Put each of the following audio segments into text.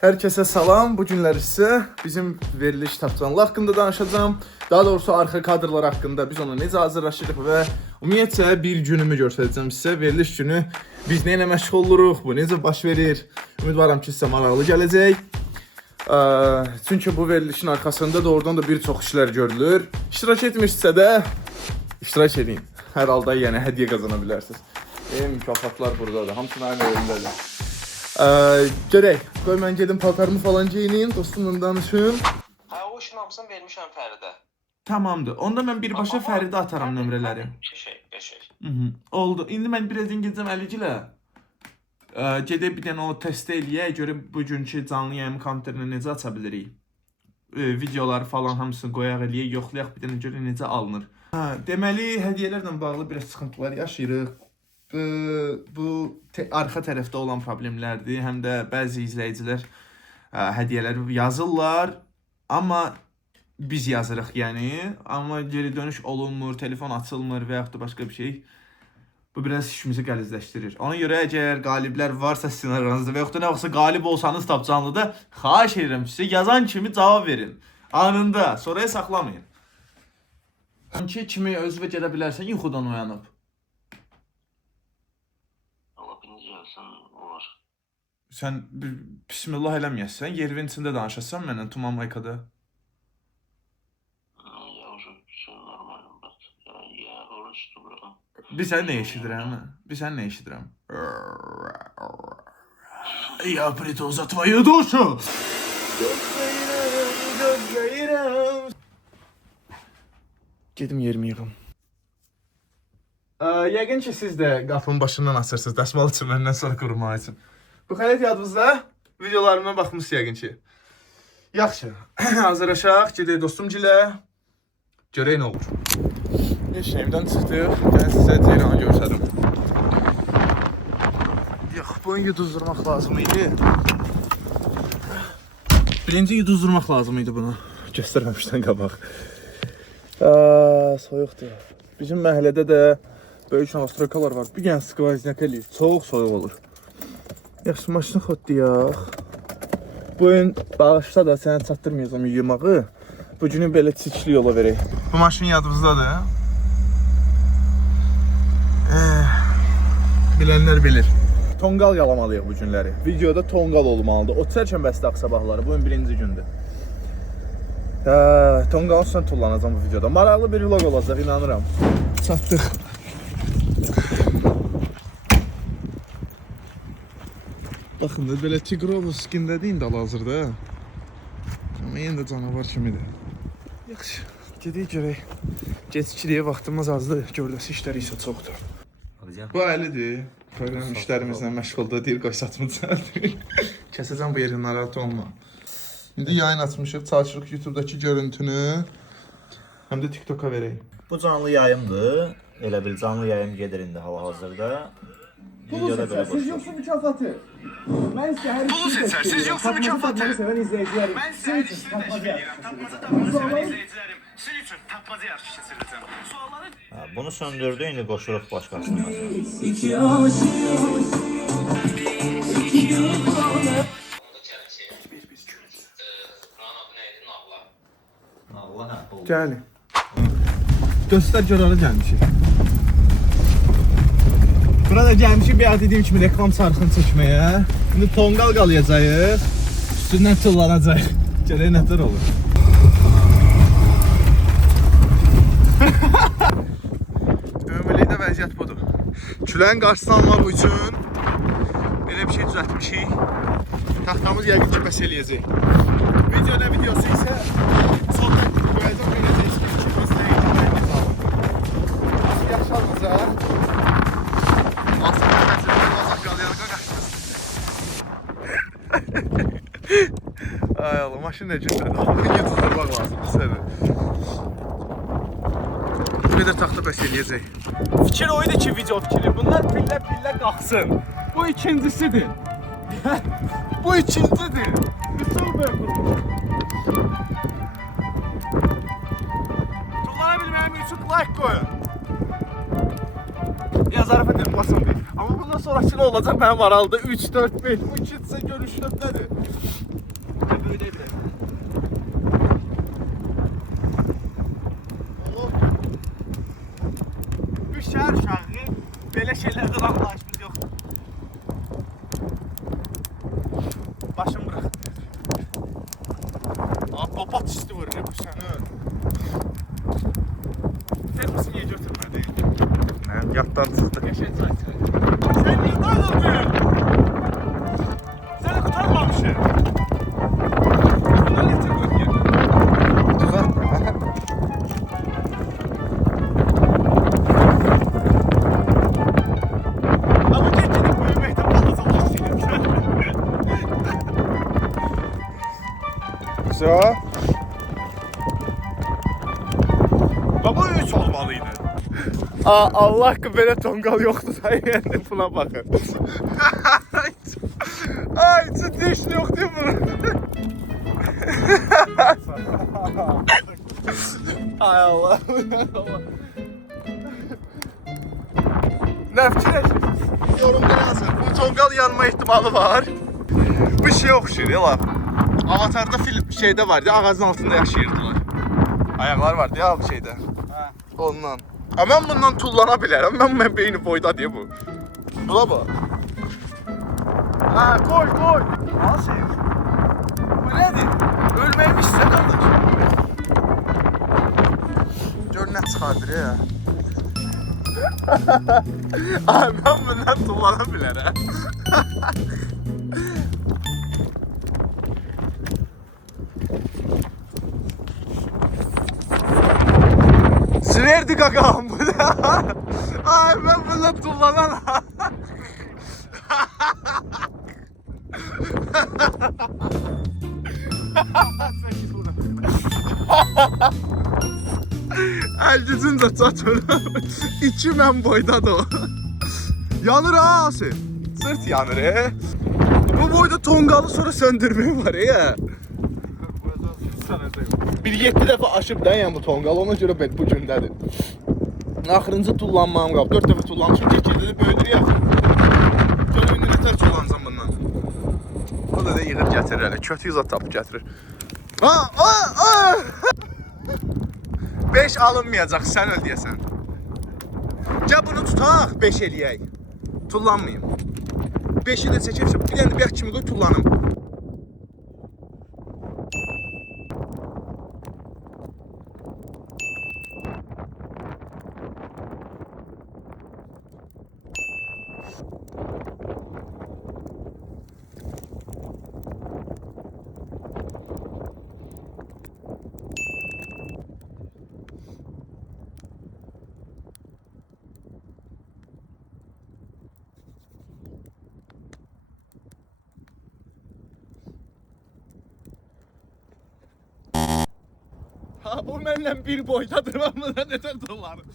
Herkese salam. Bu günlər isə bizim veriliş tapçanlı haqqında danışacağım. Daha doğrusu arxa kadrlar haqqında biz onu necə hazırlaşırıq və ümumiyyətlə bir günümü göstərəcəm sizə. Veriliş günü biz nə ilə məşğul oluruq, bu necə baş verir. Ümidvaram ki, sizə maraqlı gələcək. Çünki bu verilişin arxasında doğrudan da bir çox işlər görülür. İştirak etmişsə də iştirak edin. Hər halda yəni hədiyyə qazana bilərsiniz. Mükafatlar buradadır. Hamısı mənim elimdədir. Görək. Qoy mən gedim paltarımı falan giyineyim, dostumla danışım. Hə, o işin hamısını vermişəm Fəridə. Tamamdır. Onda mən birbaşa Fəridə ataram nömrələri. Qəşəng. Oldu. İndi mən birazdan gedəcəm Əligilə. Gedib bir dənə o test eləyək, görüb bugünkü canlı yayım kontentini necə aça bilirik. Videoları falan hamısını qoyaq eləyək, yoxlayaq bir dənə görək necə alınır. Deməli, hədiyyələrlə bağlı biraz sıxıntılar yaşayırıq. Bu arxa tərəfdə olan problemlərdir. Həm də bəzi izləyicilər hədiyyələri yazırlar, amma biz yazırıq yəni. Amma geri dönüş olunmur, telefon açılmır və yaxud da başqa bir şey. Bu biraz işimizi qəlizləşdirir. Ona görə əgər qaliblər varsa sizin aranızda və yaxud da nə vaxtsa qalib olsanız tapcanlıda, xahiş edirəm ki, yazan kimi cavab verin. Anında, sonraya saxlamayın. Ki kimi özü və gedə bilərsən yuxudan oyanıb. Sən bismillah eləməyəsən, yervin içində danışasan mənlə Tuman Maykada. Bir sən nə eşidirəm? Ya притол за твою душу! Gedim yerimi yığım. Yəqin ki siz də qapının başından asırsınız dəsmal üçün məndən sonra qurmaq üçün. Bu xələt yadınızda videolarıma baxmışsınız yəqin ki. Yaxşı, hazırlaşaq, gedək dostumgilə. Görək nə olur. Heç nəyimdən çıxdıq, mən sizə Ceyranı görsədim. Yox, bunu yuduzdurmaq lazım idi. Birinci yuduzdurmaq lazım idi bunu. Göstərməmişdən qabaq. Soyuqdur. Bizim məhəllədə də böyük nastrokalar var. Bir gən skvazyak eləyir, çox soyuq olur. Yaxşı, maşını xotlayaq. Bu gün bağışda da sənə çatdırmayacağım yığmağı. Bu günü belə çirkli yola verək. Bu maşın yadımızdadır. Bilənlər bilir. Tonqal yalamalıyıq bu günləri. Videoda tonqal olmalıdır. O çərkən bəsdə axsabaqları. Bu gün birinci gündür. Tonqalın üstündən tullanacağım bu videoda. Maraqlı bir vlog olacaq, inanıram. Çatdıq. Baxın da belə Tigrovo skindədir indi hal-hazırda. Amma yenə də canavar kimidir. Yaxşı, gedək görək. Gecikiliyə vaxtımız azdır, gördəsi işləri isə çoxdur. Bu Əlidir. Proqram işlərimizlə məşğuldur, deyir qoy saçımı düzəldir. Kəsəcəm bu yerin, narahat olma. İndi yayın açmışıq, çalışırıq YouTube'dakı görüntünü həm də TikTok'a verək. Bu canlı yayımdır. Elə bil canlı yayım gedir indi hal-hazırda. Videoda belə Siz yoksa mükafatı. Ben size her Bunu seçersiniz yoksa mükafatı. Seven izleyicilerim. Ben size her işleri teşvik ederim. Tapmaza seven izleyicilerim. Sizin için tapmaza yarışı keçiriləcəm. Sualları... Bunu söndürdü, indi qoşuruq başqasına. Gəlin. Göstər görəli gəlmişik. Burada gəlmişik bir ad dediyim kimi reklam sarxını çəkməyə. İndi tonqal qalayacağıq. Üstündən tullanacaq. Görək nətər olur. Ümumilikdə vəziyyət budur. Küləyin qarşısını almaq üçün belə bir şey düzəltmişik. Taxtamız yəqin ki bəs eləyəcək. Video nə videosu isə sondan qoyacaq, görəcəksiniz ki, biz nə edəcəyimiz alır. Nasıl yaşanacaq? Aslında təsirli olacaq qalayarqa qaçdınız. Ay Allah, maşın nə gündür. Yutuzdurmaq lazımdır səni. Bu qədər taxta bəs eləyəcək. Fikir o idi ki, video fikri. Bunlar pillə qalxsın. Bu ikincisidir. Bu ikincidir. Üsul böyük qurulur. Tullana bilməyəm üçün like qoyun. Ya zarafat edim, basın bir. Amma bundan sonraki nə olacaq mənim maraqlıdır. 3, 4, 5, bu ikincisi görüşdüm nədir? başım bırak. Papat üstü vurur bu səni. Termosu niyə götürmədin? Yaddan çıxdı. Yaşayacaq. Sən niyə dayıldın? Səni qurtarmamışım. Buna neçə qoyayım? Uzatma. Ama keçini böyüməkdən balacaq istəyirəm. Все. Bu 3 olmalıydı. Allah ki belə tonqal yoxdur da yəni buna baxın. Ay, ciddi işli yox deyim bunu. Ay Allah. Nə fikirləşirsən? Yorumda yazın. Bu tonqal yanma ihtimalı var. Bir şey oxşuyur ya. Avatarda şeydə var ya, ağacın altında yaşayırdılar. Ayaqlar vardı ya bu şeydə. Ondan. Ama mən bundan tullana bilərəm. Mən beyni boyda deyə bu. Bula bax. Ha, koy. Nasıl? Bu nədir? Ölməyim istə qardaş. Gör nə çıxardır ya. Ay, mən bundan tullana bilərəm. Sverdi kakam bu da. Ay, ben bundan tullanan. Elcizin de çatır. İçi mən boydadır o. Yanır ha Asi. Sırt yanır Bu boyda tongalı sonra söndürmeyi var ya. Bir 7 dəfə aşıb da yəni bu tonqal, ona görə ben bu gündədir. Axırıncı tullanmam qalıb, 4 dəfə tullanmışım, keçirdə də böyüdür ya. Görün indi nətər tullansam bundan. O da yığır gətirir hələ, kötü yüzat tapıb gətirir. 5 alınmayacaq, sən öl deyəsən. Gəl bunu tutaq, 5 eləyək. Tullanmayayım. 5'i də çəkirsə, bir dənə bək kimi qoy tullanım. Ha, bu mənimlə bir boydadır, mən buna nətər dollarım.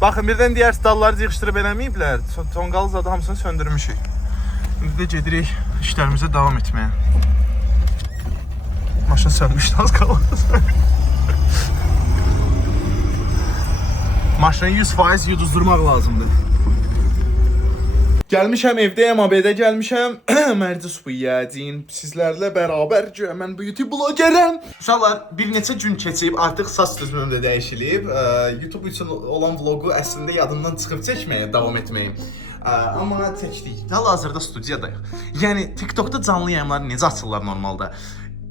Baxın, birdən digər dalları yığışdırıb eləməyiblər. Tonqalı zadı hamısını söndürmüşük. İndi də gedirik işlərimizə davam etməyə. Maşın sönmüşdü, az qaldı. Maşını 100% yuduzdurmaq lazımdır. Gəlmişəm, evdəyəm, ABD gəlmişəm. Mərci supu yiyəcəyim. Sizlərlə bərabər mən bu YouTube blogerəm. Uşaqlar, bir neçə gün keçib, artıq saç düzmüm də dəyişilib. YouTube üçün olan vlogu əslində yadımdan çıxıb çəkməyə davam etməyim. Amma çəkdik. Hal-hazırda studiyadayıq. Yəni, TikTokda canlı yayımları necə açırlar normalda?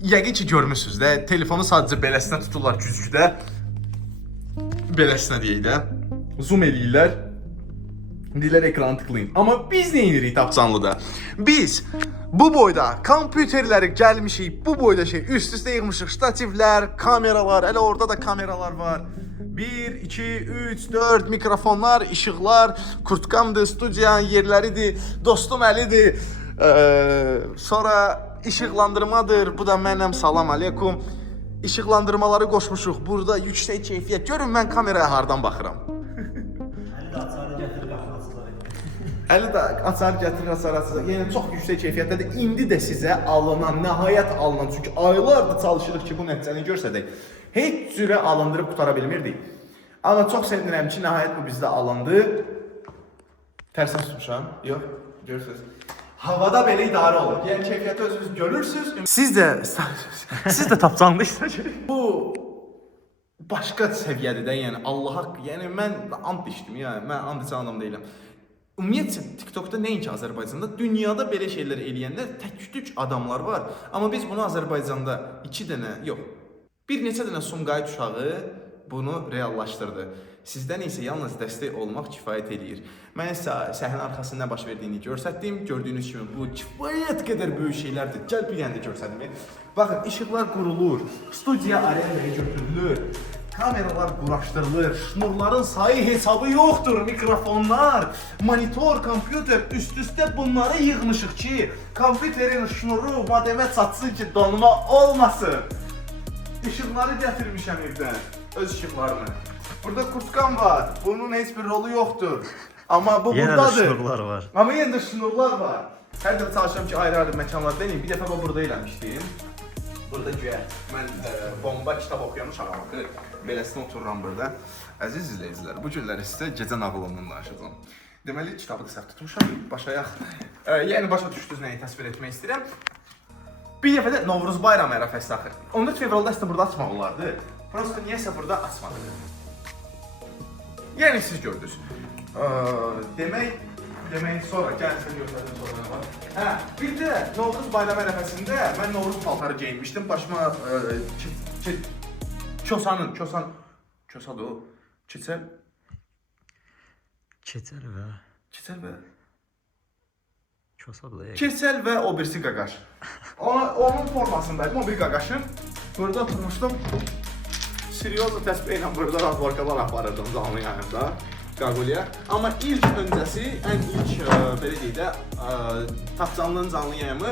Yəqin ki, görmüsünüz də, telefonu sadəcə beləsinə tuturlar güzgüdə. Beləsinə deyək də. Zoom eləyirlər. Diler ekranı tıklayın. Ama biz ne inirik tapcanlıda? Biz bu boyda kompüterleri gelmişik, bu boyda üst üste yığmışıq. Stativler, kameralar, hele orada da kameralar var. 1, 2, 3, 4 mikrofonlar, ışıqlar, kurtkamdır, studiyanın yerləridir, dostum Əlidir. Sonra işıqlandırmadır, bu da mənim, salam aleykum. İşıqlandırmaları qoşmuşuq. Burada yüksək keyfiyyət. Görün mən kameraya hardan baxıram. Əli də açar gətirir, açar. Yəni çox yüksək keyfiyyətdədir. İndi də sizə alınan, nəhayət alınan, çünki aylardır çalışırıq ki, bu nəticəni görsədək. Heç cürə alındırıb qutara bilmirdik. Amma çox sevinirəm ki, nəhayət bu bizdə alındı. Tərsən tutmuşam. Yox, görürsünüz. Havada belə idarə olur. Yəni keyfiyyəti özünüz görürsünüz. Siz də tapcanlı işləyəcək. Bu başqa səviyyədir də, yəni Allah haqqı. Yəni mən and içdim, yəni mən and içən adam deyiləm. Ümumiyyətlə TikTokda nəinki Azərbaycanda, dünyada belə şeylər eləyənlər tək-tük adamlar var. Amma biz bunu Azərbaycanda 2 dənə, yox, bir neçə dənə Sumqayıt uşağı bunu reallaşdırdı. Sizdən isə yalnız dəstək olmaq kifayət eləyir. Mən isə səhnə arxasında nə baş verdiyini göstərdim. Gördüyünüz kimi bu kifayət qədər böyük şeylərdir. Gəl bir dənə də göstərdim. Baxın, işıqlar qurulur, studiya arenaya götürülür. Kameralar quraşdırılır, şnurların sayı hesabı yoxdur, mikrofonlar, monitor, kompüter, üst-üstə bunları yığmışıq ki, kompüterin şnuru modemə çatsın ki, donma olmasın. İşıqları gətirmişəm evdən, öz işıqlarını. Burada kurtkam var, bunun heç bir rolu yoxdur. Amma bu Yenə də buradadır. şnurlar var. Amma yenə də şnurlar var. Hər dəfə çalışıram ki, ayrı-ayrı məkanlarda eləyim. Bir dəfə burada eləmişdim. Burada güya mən bomba kitab oxuyamışam axı. Beləsinə otururam burada. Əziz izləyicilər, bu günləri sizə gecə nağılından danışacağam. Deməli, kitabı da səhv tutmuşam. Başayaq. Yəni başa düşdünüz nəyi təsvir etmək istəyirəm. Bir dəfə də Novruz bayramı ərəfəsi axı. 14 fevralda əslində burada açmaq olardı. Prosta niyəsə burada açmadı. Yəni siz gördünüz. Demək sonra gəlin sən göstərdim sonra nə var. Hə, bir də Novruz bayramı ərəfəsində mən Novruz paltarı geyinmişdim. Başıma Kosadır o. Keçəl və Keçəl və o birisi qaqaş. Onun formasındaydım, o bir qaqaşın. Burada oturmuşdum. Seryozo təsbihlə burada razvarkalar aparırdım canlı yayımda. Qaqulya. Amma ilk öncəsi, ən ilk belə deyək də Tapcanlının canlı yayımı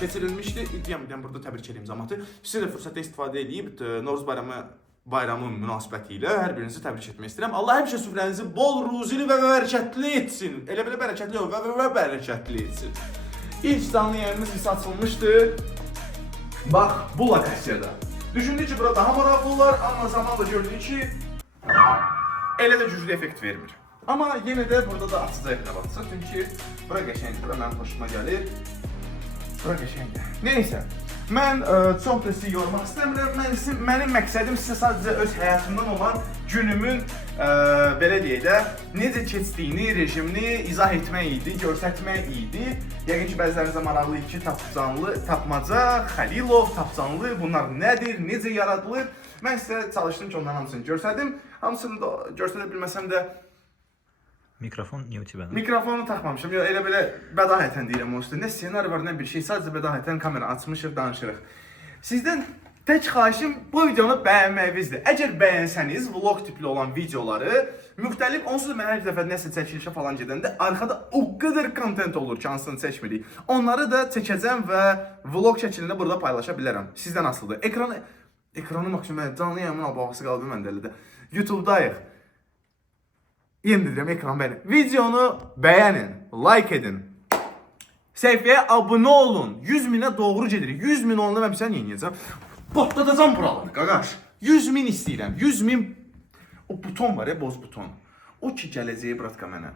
keçirilmişdi. İdiyəm burada təbrik edeyim cəmaatı. Siz də fürsətdə istifadə edib Novruz bayramı münasibəti ilə hər birinizi təbrik etmək istəyirəm. Allah həmişə süfrənizi bol ruzili və bərəkətli etsin. Elə belə bərəkətli yox, və bərəkətli etsin. İlk canlı yayımımız isə açılmışdı. Bax, bu lokasiyada. Düşündük ki, bura daha maraqlı olar, amma zamanla gördük ki, elə də güclü effekt vermir. Amma yenə də burada da açacaq nə baxsa, çünki bura qəşəngdir, bura mənim xoşuma gəlir. Bura qəşəngdir. Neysə, mən çox da sizi yormaq istəmirəm. Mənim məqsədim sizə sadəcə öz həyatımdan olan günümün, belə deyək də, necə keçdiyini, rejimini izah etmək idi, göstərmək idi. Yəqin ki, bəzilərinizə maraqlı iki tapmaca, Xəlilov, Tapcanlı, bunlar nədir, necə yaradılır? Mən sizə çalışdım ki, onların hamısını göstərdim. Hamısını da göstərə bilməsəm də Mikrofon niyə ötübənə? mikrofonu taxmamışam. Elə belə bədahətən deyirəm o üstə. Nə ssenari var, nə bir şey. Sadəcə bədahətən kamera açmışıq, danışırıq. Sizdən tək xahişim bu videonu bəyənməyinizdir. Əgər bəyənsəniz, vlog tipli olan videoları müxtəlif, onsuz da mən hər dəfə nəsə çəkilişə falan gedəndə arxada o qədər kontent olur ki, hansını çəkmirik. Onları da çəkəcəm və vlog şəklində burada paylaşa bilərəm. Sizdən asılıdır. Ekranı maksimum canlı yayımın albağısı qaldı məndə elə də. YouTube'dayıq. Yenə deyirəm, ekran bəyənin. Videonu bəyənin, like edin. Səhifəyə abunə olun. 100 minə doğru gedirik. 100 min olanda mən sən yiyəcəm. Patlatacam buraları, qaqaş. 100 min istəyirəm. 100 min. O buton var ya, boz buton. O ki gələcəyi bratka mənə.